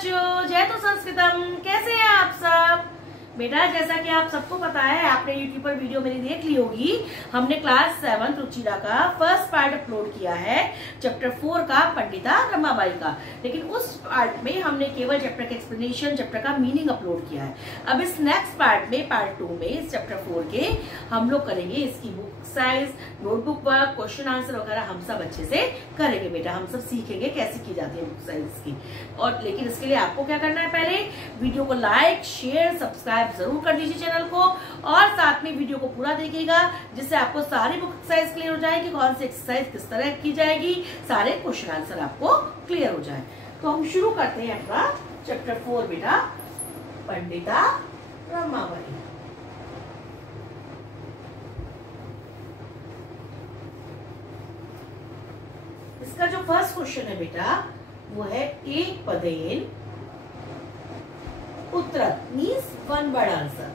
बच्चों, जय तो संस्कृतम। कैसे हैं आप सब? बेटा जैसा कि आप सबको पता है, आपने YouTube पर वीडियो मेरी देख ली होगी। हमने क्लास 7 रुचिरा का फर्स्ट पार्ट अपलोड किया है, चैप्टर 4 का पंडिता रमाबाई का। लेकिन उस पार्ट में हमने केवल चैप्टर का एक्सप्लेनेशन, चैप्टर का मीनिंग अपलोड किया है। अब इस नेक्स्ट पार्ट में, पार्ट 2 में, इस चैप्टर 4 के हम लोग करेंगे इसकी book exercise, notebook work, question answer वगैरह हम सब अच्छे से करेंगे। बेटा हम सब सीखेंगे कैसे की जाती है बुक एक्सरसाइज की। और लेकिन इसके लिए आपको क्या करना है, पहले वीडियो को लाइक, शेयर, सब्सक्राइब जरूर कर दीजिए चैनल को, और साथ में वीडियो को पूरा देखिएगा, जिससे आपको सारी बुक एक्सरसाइज क्लियर हो जाएगी, कौन सी एक्सरसाइज किस तरह की जाएगी, सारे क्वेश्चन आंसर आपको क्लियर हो जाए। तो हम शुरू करते हैं अपना चैप्टर 4 बेटा, पंडिता रमाबाई। इसका जो फर्स्ट क्वेश्चन है बेटा, वो है एक पदेन उत्तर मीन्स वन वर्ड आंसर,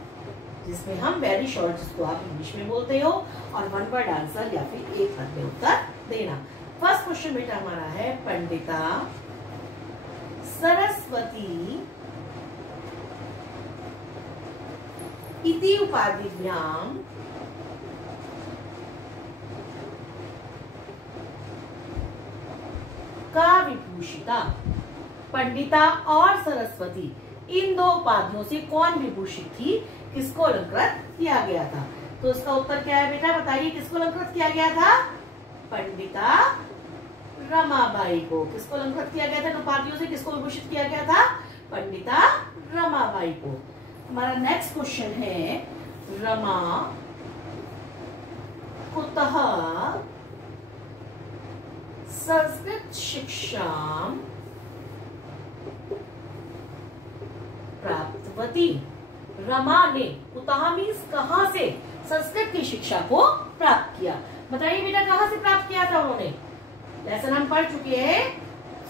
जिसमें हम वेरी शॉर्ट, जिसको आप इंग्लिश में बोलते हो, और वन वर्ड आंसर या फिर एक पद में उत्तर देना। फर्स्ट क्वेश्चन बेटा हमारा है, पंडिता सरस्वती इति उपाधिभ्याम का विभूषिता। पंडिता और सरस्वती इन दो उपाधियों से कौन विभूषित थी, किसको अलंकृत किया गया था? तो इसका उत्तर क्या है बेटा, बताइए किसको अलंकृत किया गया था? पंडिता रमाबाई को। किसको अलंकृत किया गया था? उपाधियों से किसको विभूषित किया गया था? पंडिता रमाबाई को। हमारा नेक्स्ट क्वेश्चन है, रमा कुतः संस्कृत शिक्षा प्राप्तवती। रमा ने कुतः मीन्स कहां से संस्कृत की शिक्षा को प्राप्त किया। बताइए बेटा कहां से प्राप्त किया था उन्होंने? लेसन हम पढ़ चुके हैं,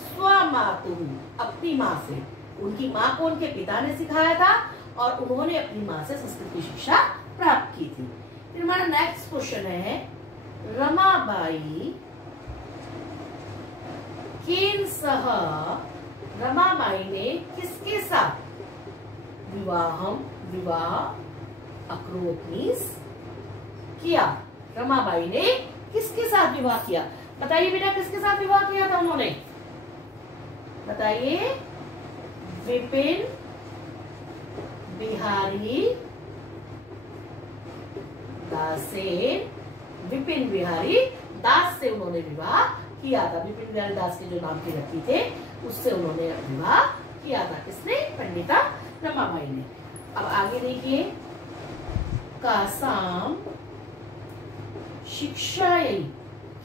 स्वमातुः, अपनी माँ से। उनकी माँ को उनके पिता ने सिखाया था और उन्होंने अपनी माँ से संस्कृत की शिक्षा प्राप्त की थी। फिर हमारा नेक्स्ट क्वेश्चन है, रमाबाई केन सह, रमाबाई ने किसके साथ विवाह अकरोत मीन्स किया। रमाबाई ने किसके साथ विवाह किया? बताइए बेटा किसके साथ विवाह किया था उन्होंने? बताइए। विपिन बिहारी दास से, विपिन बिहारी दास से उन्होंने विवाह किया था। विपिन बिहारी दास के जो नाम के व्यक्ति थे, उससे उन्होंने विवाह किया था। किसने? पंडिता रमाबाई ने। अब आगे देखिए, कासाम शिक्षायै,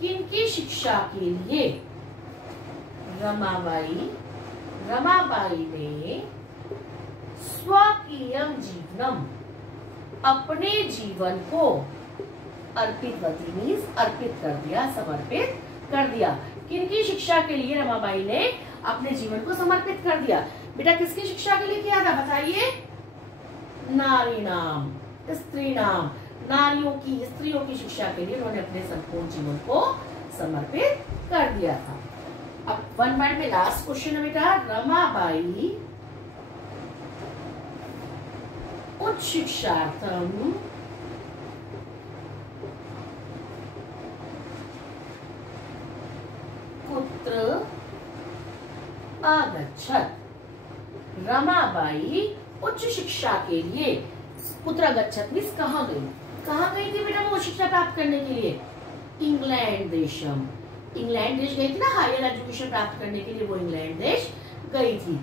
किनकी शिक्षा के लिए रमाबाई ने स्वकीयम जीवनम, अपने जीवन को अर्पितवती मीन्स अर्पित कर दिया, समर्पित कर दिया। किनकी शिक्षा के लिए रमाबाई ने अपने जीवन को समर्पित कर दिया? बेटा किसकी शिक्षा के लिए किया था? बताइए। नारी नाम, स्त्री नाम, नारियों की, स्त्रियों की शिक्षा के लिए उन्होंने अपने संपूर्ण जीवन को समर्पित कर दिया था। अब वन वर्ड में लास्ट क्वेश्चन है बेटा, रमाबाई उच्च शिक्षार्थम कुत्र आगच्छत। रमाबाई उच्च शिक्षा के लिए कुत्र आगच्छत मीन्स कहाँ गई? कहाँ गई थी बेटा वो शिक्षा प्राप्त करने के लिए? इंग्लैंड देशम, इंग्लैंड देश गई थी ना हायर एजुकेशन प्राप्त करने के लिए, वो इंग्लैंड देश गई थी।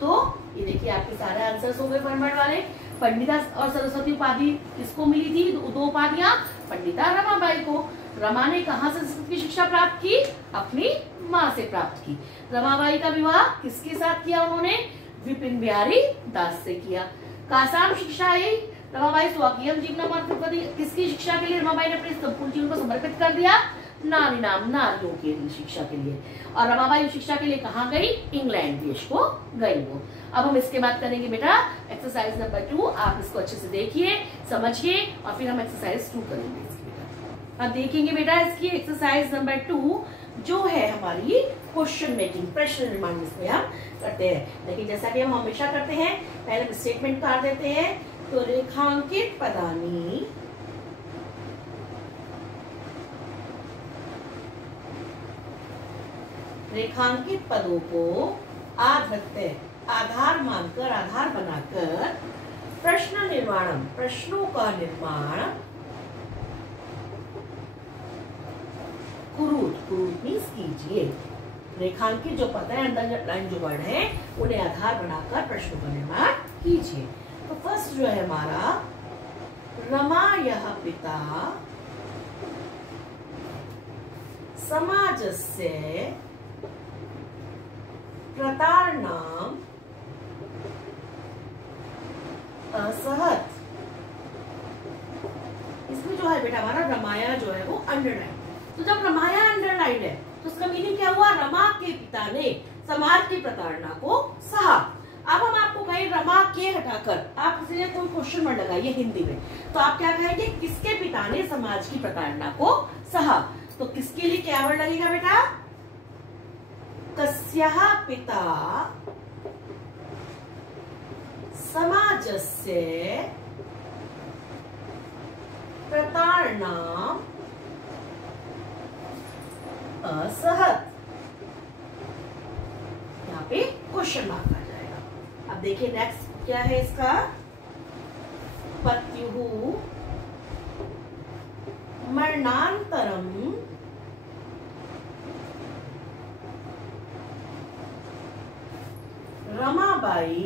तो ये देखिए आपके सारे आंसर्स हो गए वन वर्ड वाले। पंडिता और सरस्वती उपाधि किसको मिली थी? दो उपाधियां पंडिता रमाबाई को। रमा ने कहां से संस्कृत की शिक्षा प्राप्त की? अपनी माँ से प्राप्त की। रमाबाई का विवाह किसके साथ किया उन्होंने? विपिन बिहारी दास से किया। कासाम शिक्षा है, रमाबाई स्वकीय जीवन, किसकी शिक्षा के लिए रमाबाई ने अपने संपूर्ण जीवन को समर्पित कर दिया? नारी नाम, नारियों के शिक्षा के लिए। और रमाबाई शिक्षा के लिए कहाँ गई? इंग्लैंड देश को गई वो। अब हम इसके बाद करेंगे बेटा एक्सरसाइज नंबर 2। आप इसको अच्छे से देखिए, समझिए, और फिर हम एक्सरसाइज 2 करेंगे इसकी। बेटा अब देखेंगे बेटा इसकी एक्सरसाइज नंबर 2। जो है हमारी क्वेश्चन मेकिंग, प्रश्न निर्माण जिसमें हम करते हैं। लेकिन जैसा कि हम हमेशा करते हैं, पहले हम स्टेटमेंट उतार देते हैं। तो रेखांकित पदानी रेखांकित पदों को आधत्य आधार मानकर, आधार बनाकर प्रश्न निर्माण, प्रश्नों का निर्माण कुरुत मीन्स कीजिए। रेखांकित जो पद है, अंडरलाइन जो वर्ड है, उन्हें आधार बनाकर प्रश्नों का निर्माण कीजिए। तो फर्स्ट जो है हमारा, रमायः पिता समाजस्य प्रतारणाम् असहत। इसमें जो है बेटा हमारा रमाया जो है वो अंडरलाइन। तो जब रमाया अंडरलाइन है तो उसका मीनिंग क्या हुआ? रमा के पिता ने समाज की प्रताड़ना को सहा। अब हम आपको कहें रमा के हटाकर आप किसी कोई क्वेश्चन वर्ड लगाइए हिंदी में, तो आप क्या कहेंगे? किसके पिता ने समाज की प्रताड़ना को सहा। तो किसके लिए क्या वर्ड लगेगा बेटा? कस्यः पिता समाजस्य प्रताड़नाम् असहत। यहाँ पे क्वेश्चन मार्क आ जाएगा। अब देखिए नेक्स्ट क्या है इसका, पत्युः मरणांतरम रमाबाई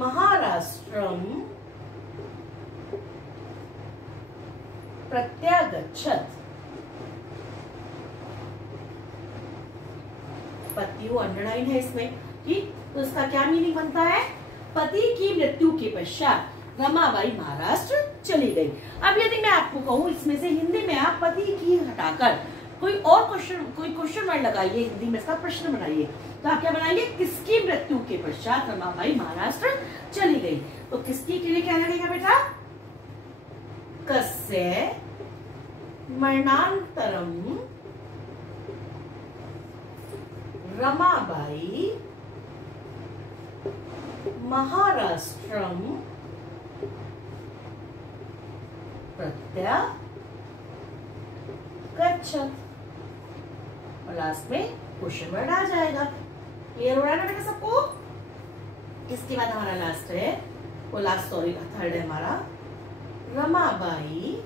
महाराष्ट्रम प्रत्यागच्छत। पतियों अंडरलाइन है इसमें, ठीक। तो इसका क्या मीनिंग बनता है? पति की मृत्यु के पश्चात रमाबाई महाराष्ट्र चली गई। अब यदि मैं आपको कहूं इसमें से हिंदी में आप पति की हटाकर कोई क्वेश्चन वर्ड लगाइए, हिंदी में इसका प्रश्न बनाइए, तो आप क्या बनाएंगे? किसकी मृत्यु के पश्चात रमाबाई महाराष्ट्र चली गई। तो किसकी के लिए क्या लगेगा बेटा? कस्य मरणांतरम रमाबाई महाराष्ट्रम प्रत्यागच्छत। और लास्ट में क्वेश्चन वर्ड आ जाएगा। क्लियर हो रहा है ना बेटा सबको? इसके बाद हमारा लास्ट है, वो लास्ट सॉरी थर्ड है हमारा, रमाबाई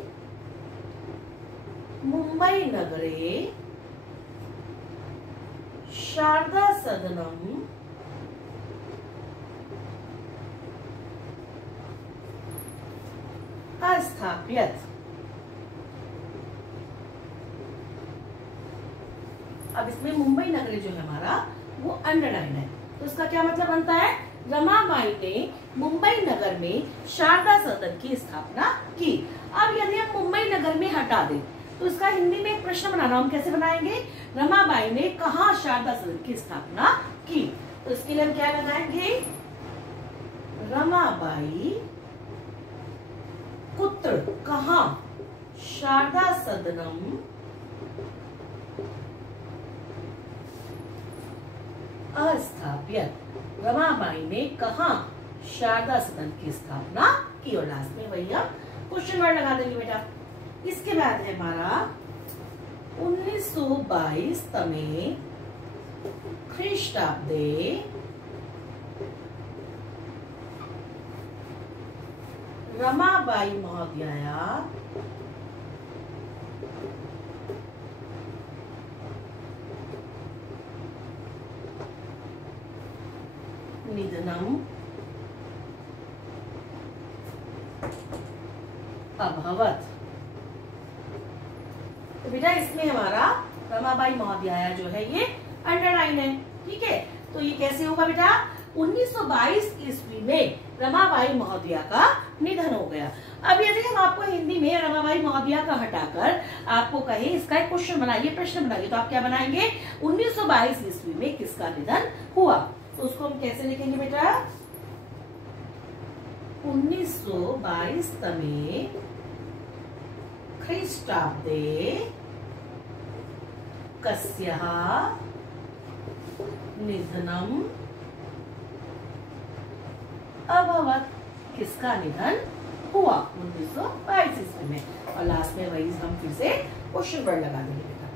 मुंबई नगरे शारदा सदनम अस्थाप्यत। अब इसमें मुंबई नगरी जो है हमारा वो अंडरलाइन है, तो इसका क्या मतलब बनता है? रमाबाई ने मुंबई नगर में शारदा सदन की स्थापना की। अब यदि हम मुंबई नगर में हटा दें तो इसका हिंदी में एक प्रश्न बनाना, हम कैसे बनाएंगे? रमाबाई ने कहाँ शारदा सदन की स्थापना की। तो इसके लिए हम क्या लगाएंगे? रमाबाई कुत्र कहाँ शारदा सदनम अस्थाप्यत। रमाबाई ने कहा शारदा सदन की स्थापना की। और लास्ट में वही हम क्वेश्चन वर्ड लगा देंगे बेटा। इसके बाद है हमारा 1922 तमे ख्रीष्टाब्दे रमाबाई महोदया निधनम अभवत। तो बेटा इसमें हमारा रमाबाई महोदया जो है ये अंडरलाइन है, ठीक है। तो ये कैसे होगा बेटा? 1922 ईस्वी में रमाबाई महोदया का निधन हो गया। अब यदि हम आपको हिंदी में रमाबाई महोदया का हटाकर आपको कहे इसका एक क्वेश्चन बनाइए, प्रश्न बनाइए, तो आप क्या बनाएंगे? 1922 ईस्वी में किसका निधन हुआ। तो उसको हम कैसे लिखेंगे बेटा? 1922 तमे ख्रीष्टाब्दे कस्याः निधनम अभवत्, किसका निधन हुआ 1922 ईस्वी में। और लास्ट में वही हम फिर से क्वेश्चन वर्ड लगा देंगे बेटा।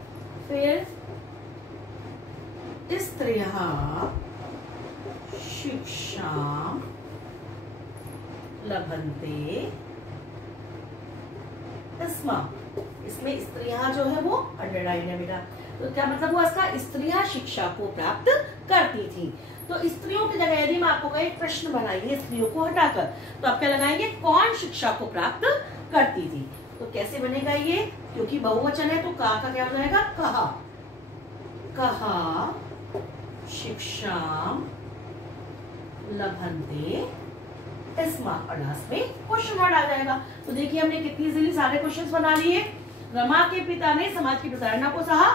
फिर स्त्रियः शिक्षां लभन्ते स्म, इसमें स्त्रियां जो है वो अंडरलाइन है बेटा। तो क्या मतलब हुआ इसका, स्त्रियां शिक्षा को प्राप्त करती थी। तो स्त्रियों की जगह यदि मैं आपको कहीं प्रश्न बनाइए स्त्रियों को हटाकर, तो आप क्या लगाएंगे, कौन शिक्षा को प्राप्त करती थी। तो कैसे बनेगा ये, क्योंकि बहुवचन है तो का क्या हो जाएगा, कहा, कहा शिक्षां लभन्ते स्म, और लास्ट में क्वेश्चन वर्ड आ जाएगा। तो देखिए हमने कितनी इजीली सारे क्वेश्चंस बना लिए। रमा के पिता ने समाज की प्रताड़ना को सहा,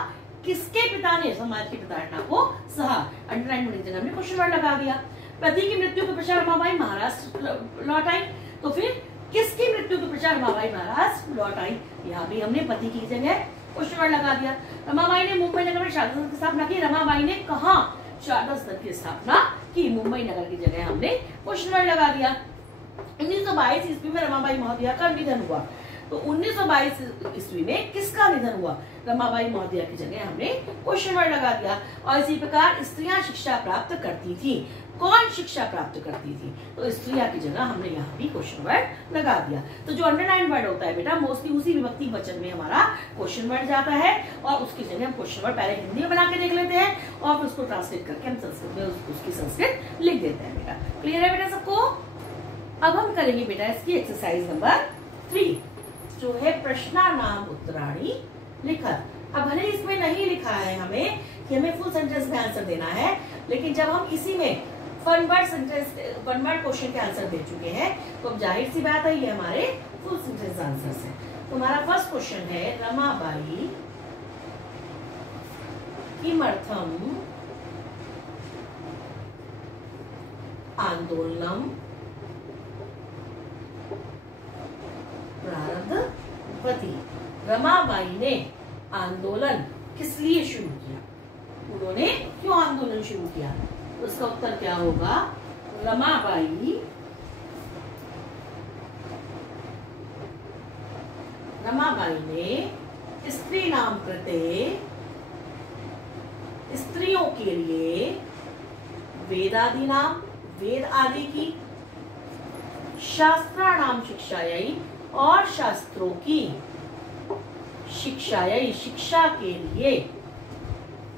किसके पिता ने समाज की प्रताड़ना को सहा, अंडरलाइन होने की जगह हमने क्वेश्चन वर्ड लगा दिया। पति की मृत्यु के पश्चात रमाबाई महाराष्ट्र लौट आई, तो फिर किसकी मृत्यु के पश्चात रमाबाई महाराष्ट्र लौट आई, यहाँ भी हमने पति की जगह क्वेश्चन वर्ड लगा दिया। रमाबाई ने मुंबई नगर में शारदा सदन की स्थापना की, रमाबाई ने कहा शारदा सदन की स्थापना की, मुंबई नगर की जगह हमने क्वेश्चन वर्ड लगा दिया। 1922 ईस्वी में रमाबाई महोदया का निधन हुआ, तो 1922 ईस्वी में किसका निधन हुआ, रमाबाई महोदया की जगह हमने क्वेश्चन वर्ड लगा दिया। और इसी प्रकार स्त्रियां शिक्षा प्राप्त करती थी, कौन शिक्षा प्राप्त करती थी, तो स्त्रियां की जगह हमने यहाँ भी क्वेश्चन वर्ड लगा दिया। तो जो अंडरलाइन वर्ड होता है बेटा मोस्टली उसी विभक्ति वचन में हमारा क्वेश्चन वर्ड जाता है, और उसकी जगह हम क्वेश्चन वर्ड पहले हिंदी में बना के देख लेते हैं और फिर उसको ट्रांसलेट करके हम संस्कृत में उसकी संस्कृत लिख देते हैं बेटा। क्लियर है बेटा सबको। अब हम करेंगे बेटा इसकी एक्सरसाइज नंबर 3, जो है प्रश्नानाम उत्तराणी लिखत। अब भले इसमें नहीं लिखा है हमें कि हमें फुल सेंटेंस में आंसर देना है, लेकिन जब हम इसी में वन वर्ड क्वेश्चन के आंसर दे चुके हैं, तो अब जाहिर सी बात है ये हमारे फुल सेंटेंस आंसर्स हैं। तो हमारा फर्स्ट क्वेश्चन है, रमाबाई किमर्थम आंदोलनम प्रारब्धवती, रमाबाई ने आंदोलन किस लिए शुरू किया, उन्होंने क्यों आंदोलन शुरू किया, तो उसका उत्तर क्या होगा, रमाबाई ने स्त्री नाम कृते, स्त्रियों के लिए वेदादि नाम, वेद आदि की, शास्त्राणाम शिक्षायै, और शास्त्रों की शिक्षायै, शिक्षा के लिए,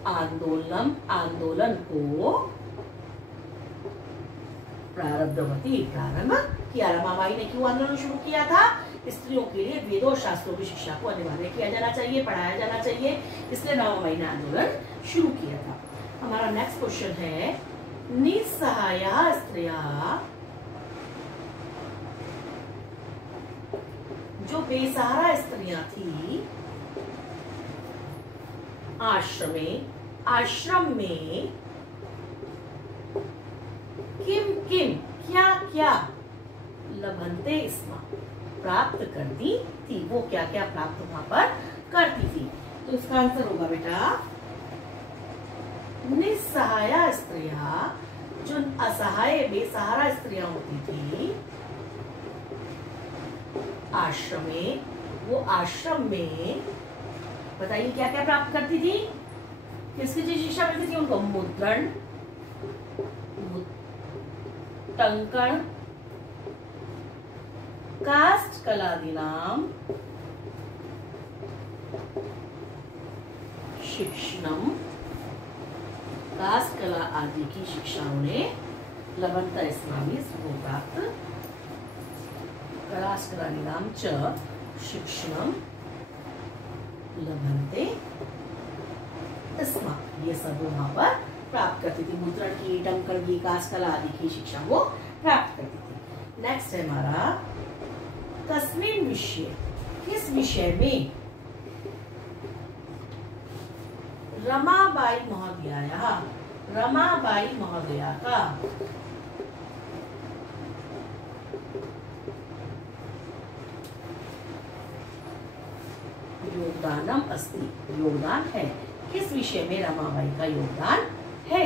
आंदोलन को प्रारब्धवती, प्रारंभ किया। रमाबाई ने क्यों आंदोलन शुरू किया था, स्त्रियों के लिए वेदों शास्त्रों की शिक्षा को अनिवार्य किया जाना चाहिए, पढ़ाया जाना चाहिए, इसलिए रमाबाई ने आंदोलन शुरू किया था। हमारा नेक्स्ट क्वेश्चन है, निस्सहाया स्त्रियां, जो बेसहारा स्त्रियां थी, आश्रम में किम क्या क्या लभन्ते स्म, प्राप्त करती थी, वो क्या क्या प्राप्त वहां पर करती थी। तो इसका आंसर होगा बेटा, निस्सहाया स्त्रियां, जो असहाय बेसहारा स्त्रियां होती थी आश्रम में बताइए क्या क्या प्राप्त करती थी, किसकी चीज शिक्षा मिलती थी उनको, मुद्रण, टंकण, काष्ठ कलादीनाम शिक्षणम, काष्ठ कला आदि की शिक्षा उन्हें लभन्त स्म को प्राप्त, काष्ठ कलादीनाम च शिक्षणम लभन्ते स्म, ये सब वहां पर प्राप्त करती थी, मुद्रण की, टंकण की, काष्ठ कला आदि की शिक्षा वो प्राप्त करती थी। नेक्स्ट है हमारा, तस्मिन् विषये, किस विषय में, रमाबाई महोदया का योगदानम अस्ति, योगदान है, किस विषय में रमाबाई का योगदान है?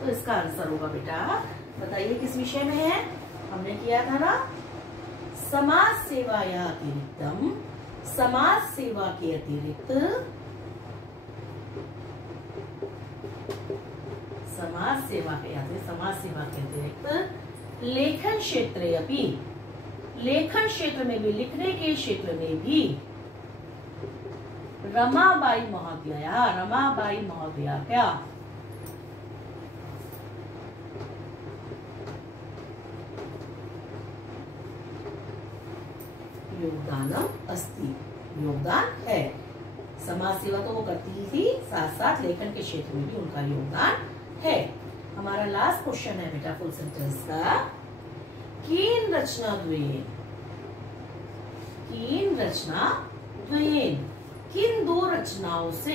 तो इसका आंसर होगा बेटा, बताइए किस विषय में है? हमने किया था ना, समाज सेवा या अतिरिक्तम, समाज सेवा के अतिरिक्त, समाज सेवा के अतिरिक्त लेखन क्षेत्र अपि, लेखन क्षेत्र में भी, लिखने के क्षेत्र में भी रमाबाई महोदया क्या योगदानम अस्ति, योगदान है। समाज सेवा तो वो करती ही थी, साथ साथ लेखन के क्षेत्र में भी उनका योगदान है। हमारा लास्ट क्वेश्चन है बेटा फुल सेंटेंस का, किन रचना द्वयेन, किन दो रचनाओं से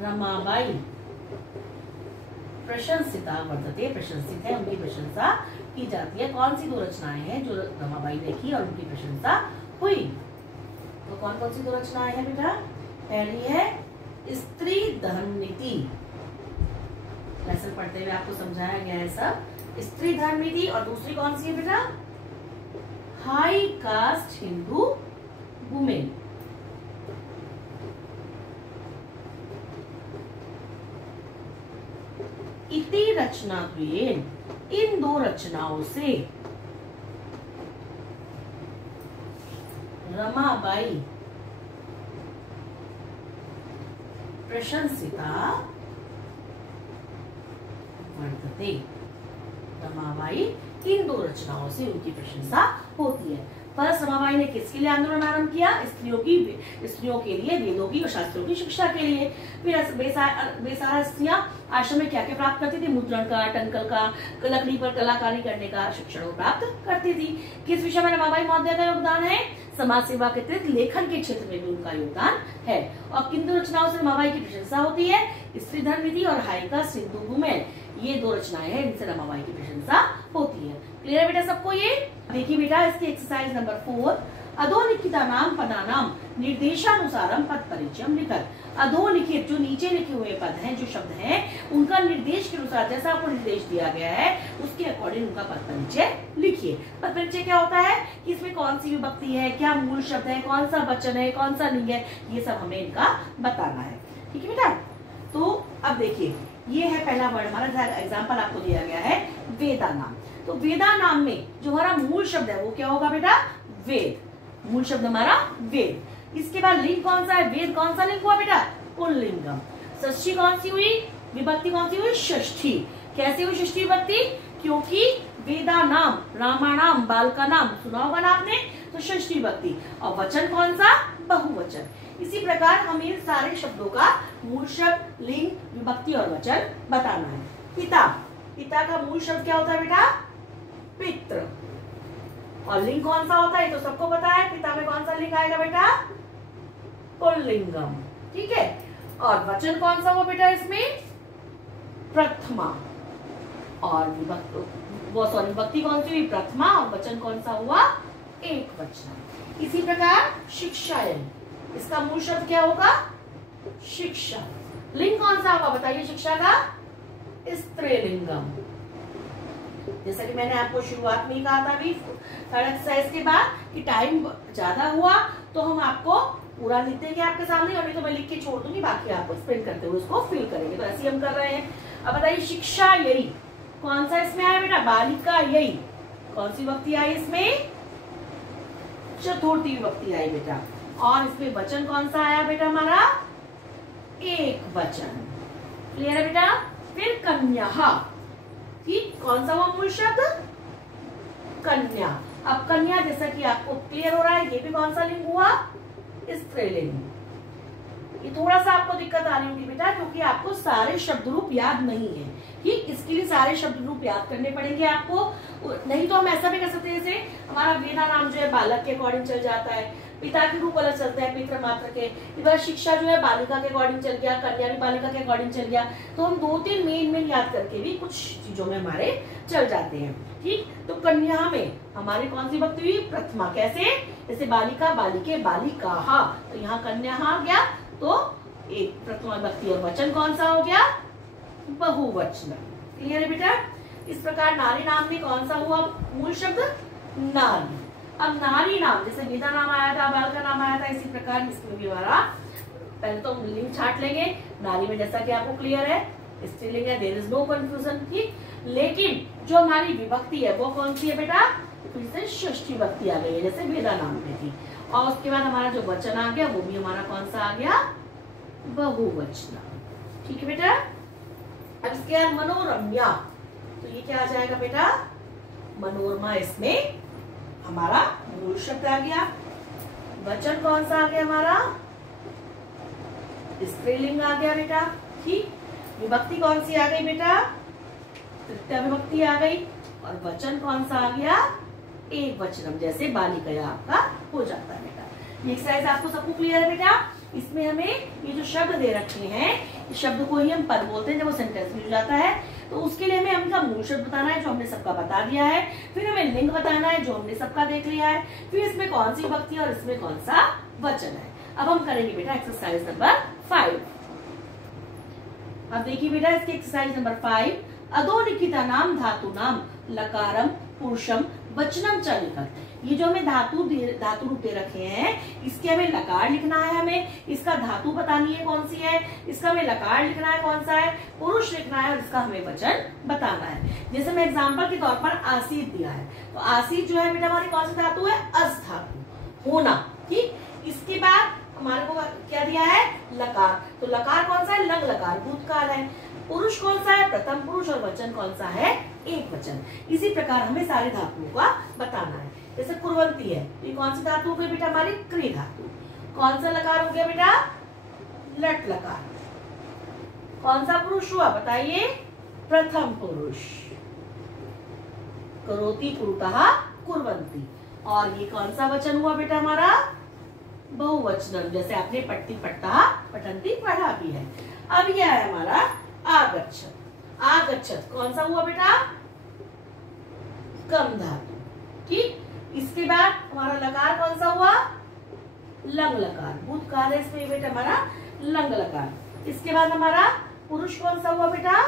रमाबाई प्रशंसिता वर्तते, प्रशंसित है, उनकी प्रशंसा की जाती है। कौन सी दो रचनाएं हैं जो रमाबाई ने की और उनकी प्रशंसा हुई? तो कौन कौन सी दो रचनाएं हैं बेटा? पहली है स्त्री धर्म नीति, लेसन पढ़ते हुए आपको समझाया गया है सब, स्त्री धर्म नीति। और दूसरी कौन सी है बेटा? High cast Hindu women. इति रचनाद्वयेन, इन दो रचनाओं से रमाबाई प्रशंसिता वर्तते, रमाबाई इन दो रचनाओं से उनकी प्रशंसा होती है। फर्स्ट रमाबाई ने किसके लिए आंदोलन आरंभ किया? स्त्रियों के लिए वेदों की और शास्त्रों की शिक्षा के लिए। फिर बेसहारा स्त्रियां आश्रम में क्या क्या प्राप्त करती थी? मुद्रण का, टंकल का, लकड़ी पर कलाकारी करने का शिक्षण प्राप्त करती थी। किस विषय में रमाबाई महोदया का योगदान है? समाज सेवा के अतिरिक्त लेखन के क्षेत्र में भी उनका योगदान है। और किन दो रचनाओं से रमाबाई की प्रशंसा होती है? स्त्री धर्म नीति और हाइका सिंधु वुमेन, ये दो रचनाएं हैं जिनसे रमाबाई की प्रशंसा होती है। क्लियर बेटा सबको? ये देखिए बेटा, इसकी एक्सरसाइज नंबर 4, अधोलिखितानाम पदानाम निर्देशानुसारम पद परिचयम लिखत। अधोलिखित जो नीचे लिखे हुए पद हैं, जो शब्द हैं, उनका निर्देश के अनुसार, जैसा आपको निर्देश दिया गया है उसके अकॉर्डिंग उनका पद परिचय लिखिए। पद परिचय क्या होता है कि इसमें कौन सी विभक्ति है, क्या मूल शब्द है, कौन सा वचन है, कौन सा लिंग है, ये सब हमें इनका बताना है। ठीक है बेटा? तो अब देखिए, ये है पहला वर्ड हमारा, एग्जाम्पल आपको दिया गया है वेदा नाम। तो वेदा नाम में जो हमारा मूल शब्द है वो क्या होगा बेटा? वेद। मूल शब्द हमारा वेद। इसके बाद लिंग कौन सा है? वेद कौन सा लिंग हुआ बेटा? पुल्लिंगम। षष्ठी कौन सी हुई? विभक्ति कौन सी हुई? षष्ठी। कैसे हुई षष्ठी विभक्ति? क्योंकि वेदा नाम, रामाणाम, बालका नाम सुना होगा ना आपने, तो षष्ठी विभक्ति। और वचन कौन सा? बहुवचन। इसी प्रकार हमें इन सारे शब्दों का मूल शब्द, लिंग, विभक्ति और वचन बताना है। पिता, पिता का मूल शब्द क्या होता है बेटा? पितृ। और लिंग कौन सा होता है? तो सबको पता है, पिता में कौन सा लिंग आएगा बेटा? पुल्लिंगम। ठीक है। और वचन कौन सा हुआ बेटा इसमें? प्रथमा। और विभक्ति कौन सी हुई? प्रथमा। और वचन कौन सा हुआ? एक वचन। इसी प्रकार शिक्षायन, इसका मूल शब्द क्या होगा? शिक्षा। लिंग कौन सा होगा बताइए शिक्षा का? स्त्रीलिंगम। जैसा कि मैंने आपको शुरुआत में ही कहा था अभी थर्ड एक्सरसाइज के बाद कि टाइम ज्यादा हुआ तो हम आपको पूरा लिख देंगे आपके सामने, और नहीं तो मैं लिख के छोड़ दूंगी, बाकी आप एक्सप्लेन करते हुए उसको फिल करेंगे। तो ऐसे हम कर रहे हैं। अब बताइए शिक्षा यही कौन सा इसमें आया बेटा? बालिका यही। कौन सी विभक्ति आई इसमें? चतुर्थी विभक्ति आई बेटा। और इसमें वचन कौन सा आया बेटा हमारा? एक वचन। क्लियर है बेटा? फिर कन्या, ठीक, कौन सा हुआ मूल शब्द? कन्या। अब कन्या जैसा कि आपको क्लियर हो रहा है, ये भी कौन सा लिंग हुआ? स्त्रीलिंग। ये थोड़ा सा आपको दिक्कत आ रही होगी बेटा, क्योंकि आपको सारे शब्द रूप याद नहीं है। ठीक, इसके लिए सारे शब्द रूप याद करने पड़ेंगे आपको। नहीं तो हम ऐसा भी कर सकते हैं, जैसे हमारा वेदा नाम जो है बालक के अकॉर्डिंग चल जाता है, पिता के रूप अलग चलता है पितृ मात्र के, इधर शिक्षा जो है बालिका के अकॉर्डिंग चल गया, कन्या भी बालिका के अकॉर्डिंग चल गया। तो हम 2-3 मेन याद करके भी कुछ चीजों में हमारे चल जाते हैं। ठीक, तो कन्या में हमारी कौन सी विभक्ति हुई? प्रथमा। कैसे? जैसे बालिका, बालिके, बालिका। तो यहाँ कन्या आ गया तो एक प्रथमा विभक्ति और वचन कौन सा हो गया? बहुवचन। क्लियर है बेटा? इस प्रकार नारी नाम में कौन सा हुआ मूल शब्द? नारी। अब नारी नाम जैसे वेदा नाम आया था, बाल का नाम आया था, इसी प्रकार इसमें भी हमारा पहले तो लिंग छाट लेंगे। नारी में जैसा कि आपको क्लियर है स्त्रीलिंग है, देयर इज नो कंफ्यूजन, ठीक। लेकिन जो हमारी विभक्ति है वो कौन सी है बेटा? फिर से षष्ठी विभक्ति आ गई है, जैसे वेदा नाम में थी। और उसके बाद हमारा जो वचन आ गया वो भी हमारा कौन सा आ गया? बहुवचन। ठीक है बेटा। अब इसके बाद मनोरम्या, तो ये क्या आ जाएगा बेटा? मनोरमा। इसमें हमारा मूल शब्द आ गया। वचन कौन सा आ गया हमारा? स्त्रीलिंग आ गया बेटा, ठीक। विभक्ति कौन सी आ गई बेटा? तृतीया विभक्ति आ गई। और वचन कौन सा आ गया? एक वचनम, जैसे बालिका आपका हो जाता है बेटा। ये एक्सरसाइज आपको सबको क्लियर है बेटा? इसमें हमें ये जो शब्द दे रखे हैं, इस शब्द को ही हम पद बोलते हैं जब वो सेंटेंस में हो जाता है। तो उसके लिए हमें हमका मूल शब्द बताना है जो हमने सबका बता दिया है, फिर हमें लिंग बताना है जो हमने सबका देख लिया है, फिर इसमें कौन सी विभक्ति और इसमें कौन सा वचन है। अब हम करेंगे बेटा एक्सरसाइज नंबर 5। अब देखिए बेटा इसके एक्सरसाइज नंबर 5, अधोलिखिता नाम धातु नाम लकारम पुरुषम वचनम च लिखत। ये जो हमें धातु रूप दे रखे हैं, इसके हमें लकार लिखना है, हमें इसका धातु बतानी है कौन सी है, इसका हमें लकार लिखना है कौन सा है, पुरुष लिखना है और इसका हमें वचन बताना है। जैसे मैं एग्जांपल के तौर पर आसीत दिया है, तो आसीत जो है बेटा हमारी कौन सी धातु है? अस धातु, होना, ठीक। इसके बाद हमारे को क्या दिया है? लकार। तो लकार कौन सा है? लंग लकार, भूतकाल है। पुरुष कौन सा है? प्रथम पुरुष। और वचन कौन सा है? एक वचन। इसी प्रकार हमें सारे धातुओं का बताना है। जैसे कुर्वंती है, तो ये कौन सी धातु हो गई बेटा? हमारी क्री धातु। कौन सा लकार हो गया बेटा? लट लकार। कौन सा पुरुष हुआ बताइए? प्रथम पुरुष। करोति कुरुतः कुर्वंती। और ये कौन सा वचन हुआ बेटा हमारा? बहुवचनम, जैसे आपने पट्टी पट्टा पठंती पढ़ा भी है। अब यह है हमारा आगच्छत। आगच्छत कौन सा हुआ बेटा? कम धातु, ठीक। इसके बाद हमारा लकार कौन सा हुआ? लंग लकार, भूतकाल है इसमें बेटा हमारा लंग लकार। इसके बाद हमारा पुरुष कौन सा हुआ बेटा?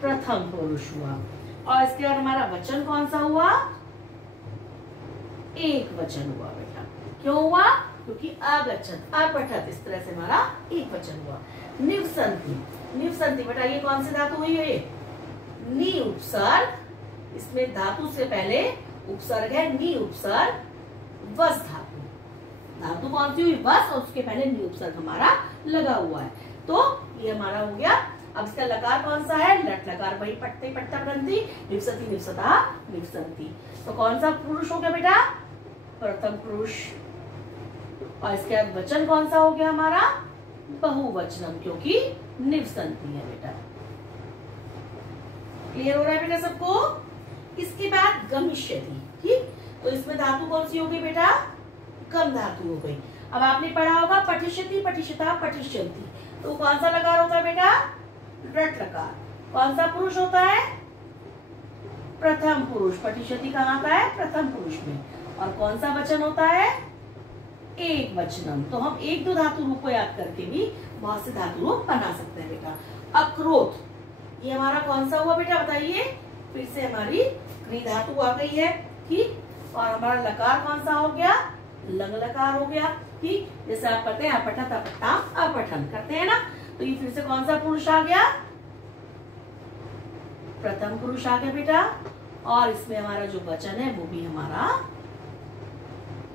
प्रथम पुरुष हुआ। और इसके बाद हमारा वचन कौन सा हुआ? एक वचन हुआ बेटा। क्यों हुआ? क्योंकि आगच्छत अपठत, इस तरह से हमारा एक वचन हुआ। निवसंति, निवसंति बेटा ये कौन सी धातु हुई है? नी उपसर्ग। इसमें धातु से पहले उपसर्ग है, नी उपसर्ग वस धातु। धातु कौन सी हुई? वस, और उसके पहले नी उपसर्ग हमारा लगा हुआ है। तो ये हमारा हो गया। अब इसका लकार कौन सा है? लट लकार, वही पट्टे पट्टा पठंती, निवसति निवसता निवसंति। तो कौन सा पुरुष हो गया बेटा? प्रथम पुरुष। और इसके बाद वचन कौन सा हो गया हमारा? बहुवचनम, क्योंकि निवसंति है बेटा। क्लियर हो रहा है बेटा सबको? इसके बाद गमिष्यति, ठीक। तो इसमें धातु कौन सी हो गई बेटा? कम धातु हो गई। अब आपने पढ़ा होगा पठिष्यति पठिष्यता पठिष्यन्ति, तो कौन सा लकार होता है बेटा? रट लकार। कौन सा पुरुष होता है? प्रथम पुरुष। पठिष्यति कहाँ आता है? प्रथम पुरुष में। और कौन सा वचन होता है? एक वचनम। तो हम एक दो धातु रूप को याद करके भी बहुत से धातु रूप बना सकते हैं बेटा। अक्रोध, ये हमारा कौन सा हुआ बेटा बताइए? फिर से हमारी क्री धातु आ गई है, ठीक। और हमारा लकार कौन सा हो गया? लंग लकार हो गया, ठीक। जैसे आप करते हैं अपठत अपट्टा अपठन करते हैं ना, तो ये फिर से कौन सा पुरुष आ गया? प्रथम पुरुष आ गया बेटा। और इसमें हमारा जो वचन है वो भी हमारा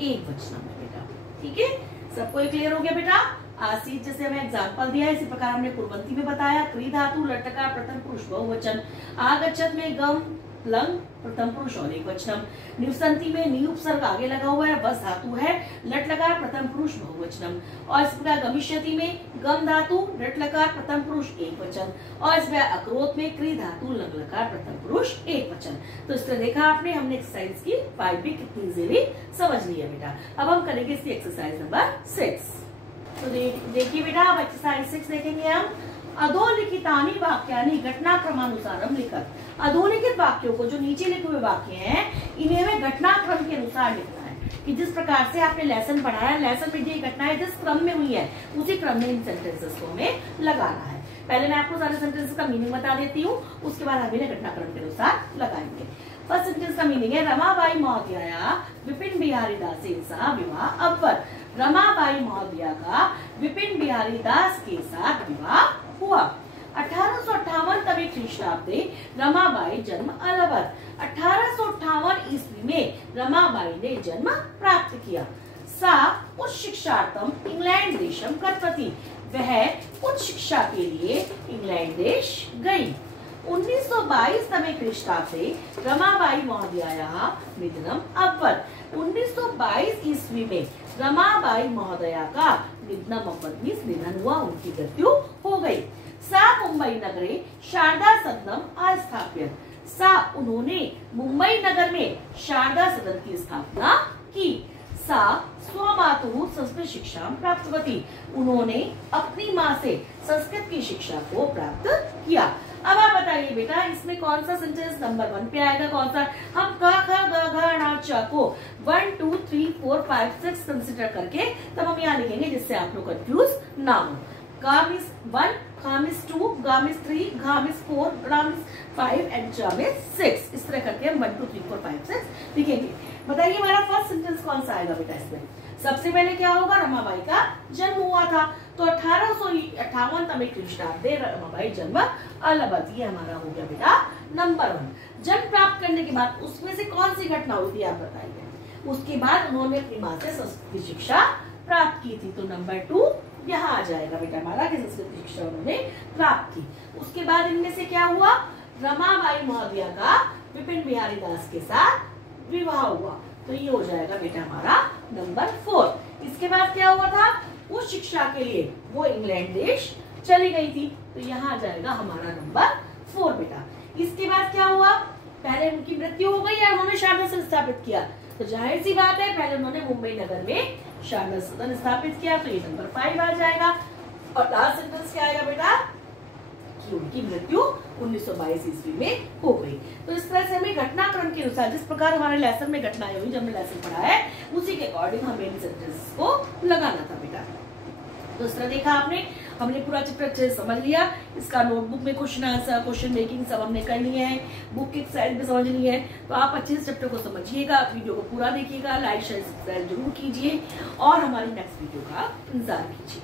एक वचन है बेटा, ठीक है। सबको क्लियर हो गया बेटा? आसीत जैसे हमें एग्जांपल दिया है, इसी प्रकार हमने कुर्वंती में बताया। क्री धातु लटका प्रथम पुरुष बहुवचन। आगच्छत में गम लंग प्रथम पुरुष और एक वचनम। निवसंति में नी उपसर्ग आगे लगा हुआ है, बस धातु है, लट लकार प्रथम पुरुष बहुवचनम। और इस प्रकार गमिष्यति में गम धातु लट लकार प्रथम पुरुष एक वचन। और इसमें अक्रोध में क्री धातु लंग लकार प्रथम पुरुष एक वचन। तो इस तरह देखा आपने, हमने एक्सरसाइज की 5 भी कितनी इजीली समझ लिया बेटा। अब हम करेंगे इसकी एक्सरसाइज नंबर 6। तो देखिए बेटा, अब एक्सरसाइज 6 देखेंगे हम। अधोलिखितानि वाक्यानि घटनाक्रमानुसारम लिखत। अधोलिखित वाक्यों को, जो नीचे लिखे हुए वाक्य हैं, इन्हें हमें घटनाक्रम के अनुसार लिखना है। कि जिस प्रकार से आपने लेसन पढ़ाया, लेसन में ये घटनाएं जिस क्रम में हुई है उसी क्रम में इन सेंटेंसेस को हमें लगाना है। पहले मैं आपको सारे सेंटेंसेस का मीनिंग बता देती हूँ, उसके बाद हम इन्हें घटनाक्रम के अनुसार लगाएंगे। फर्स्ट सेंटेंस का मीनिंग है रमाबाई महोदया विपिन बिहारी दास के साथ विवाह अव्वल। रमाबाई महोदया का विपिन बिहारी दास के साथ विवाह हुआ। 1858 तमे ख्रीष्टाब्दे रमाबाई जन्म अलवत। 1858 ईस्वी में रमाबाई ने जन्म प्राप्त किया। सा उच्च शिक्षार्थम इंग्लैंड देशम गतवती। वह उच्च शिक्षा के लिए इंग्लैंड देश गई। 1922 तमे ख्रीष्टाब्दे रमाबाई महोदयायाः निधनम अभवत्। 1922 ईस्वी में रमाबाई महोदया का निधनम अभवत् मीन्स निधन हुआ, उनकी मृत्यु हो गई। सा मुंबई नगरे शारदा सदनम अस्थाप्यत। सा उन्होंने मुंबई नगर में शारदा सदन की स्थापना की। सा स्वमातुः संस्कृत शिक्षा प्राप्तवती। उन्होंने अपनी माँ से संस्कृत की शिक्षा को प्राप्त किया। अब आप बताइए बेटा इसमें कौन सा सेंटेंस नंबर 1 पे आएगा, कौन सा? हम क ख ग घ ण च को 1 2 3 4 5 6 कंसिडर करके तब हम यहाँ लिखेंगे जिससे आप लोग कंफ्यूज ना हो। गा मीन्स 1, खा मीन्स 2, गा मीन्स 3, घा मीन्स 4, ड़ा मीन्स 5 एंड च मीन्स 6। इस तरह करके हम 1 2 3 4 5 6 लिखेंगे। बताइए हमारा फर्स्ट सेंटेंस कौन सा आएगा बेटा इसमें? सबसे पहले क्या होगा, रमाबाई का जन्म हुआ था तो 1858 तमे ख्रीष्टाब्दे रमाबाई जन्म अलवत। ये हमारा हो गया बेटा नंबर 1। जन्म प्राप्त करने के बाद उसमें से कौन सी घटना हुई थी आप बताइए। उसके बाद उन्होंने अपनी माँ से संस्कृत की शिक्षा प्राप्त की थी, तो नंबर 2 यहाँ आ जाएगा बेटा हमारा कि संस्कृत की शिक्षा उन्होंने प्राप्त की। उसके बाद इनमें से क्या हुआ, रमाबाई महोदया का विपिन बिहारी दास के साथ विवाह हुआ, तो ये हो जाएगा बेटा हमारा नंबर 4। इसके बाद क्या हुआ था, उस शिक्षा के लिए वो इंग्लैंड देश चली गई थी, तो यहाँ आ जाएगा हमारा नंबर 4 बेटा। इसके बाद क्या हुआ, पहले उनकी मृत्यु हो गई या उन्होंने शारदा सदन स्थापित किया, तो जाहिर सी बात है पहले उन्होंने मुंबई नगर में शारदा सदन स्थापित किया, तो ये नंबर 5 आ जाएगा। और लास्ट सेंटेंस क्या आएगा बेटा कि उनकी मृत्यु 1922 ईस्वी में हो गई। तो इस तरह से हमें घटनाक्रम के अनुसार जिस प्रकार हमारे लेसन में घटनाएं हुई, जब हमने लेसन पढ़ा है उसी के अकॉर्डिंग हमें इन सेंटेंसेस को लगाना था बेटा। तो इस तरह देखा आपने, हमने पूरा चैप्टर अच्छे से समझ लिया। इसका नोटबुक में क्वेश्चन आंसर, क्वेश्चन मेकिंग सब हमने कर लिए हैं, बुक की साइड में समझ ली है। तो आप अच्छे से चैप्टर को समझिएगा, वीडियो को पूरा देखिएगा, लाइक शेयर सब्सक्राइब जरूर कीजिए और हमारी नेक्स्ट वीडियो का इंतजार कीजिए।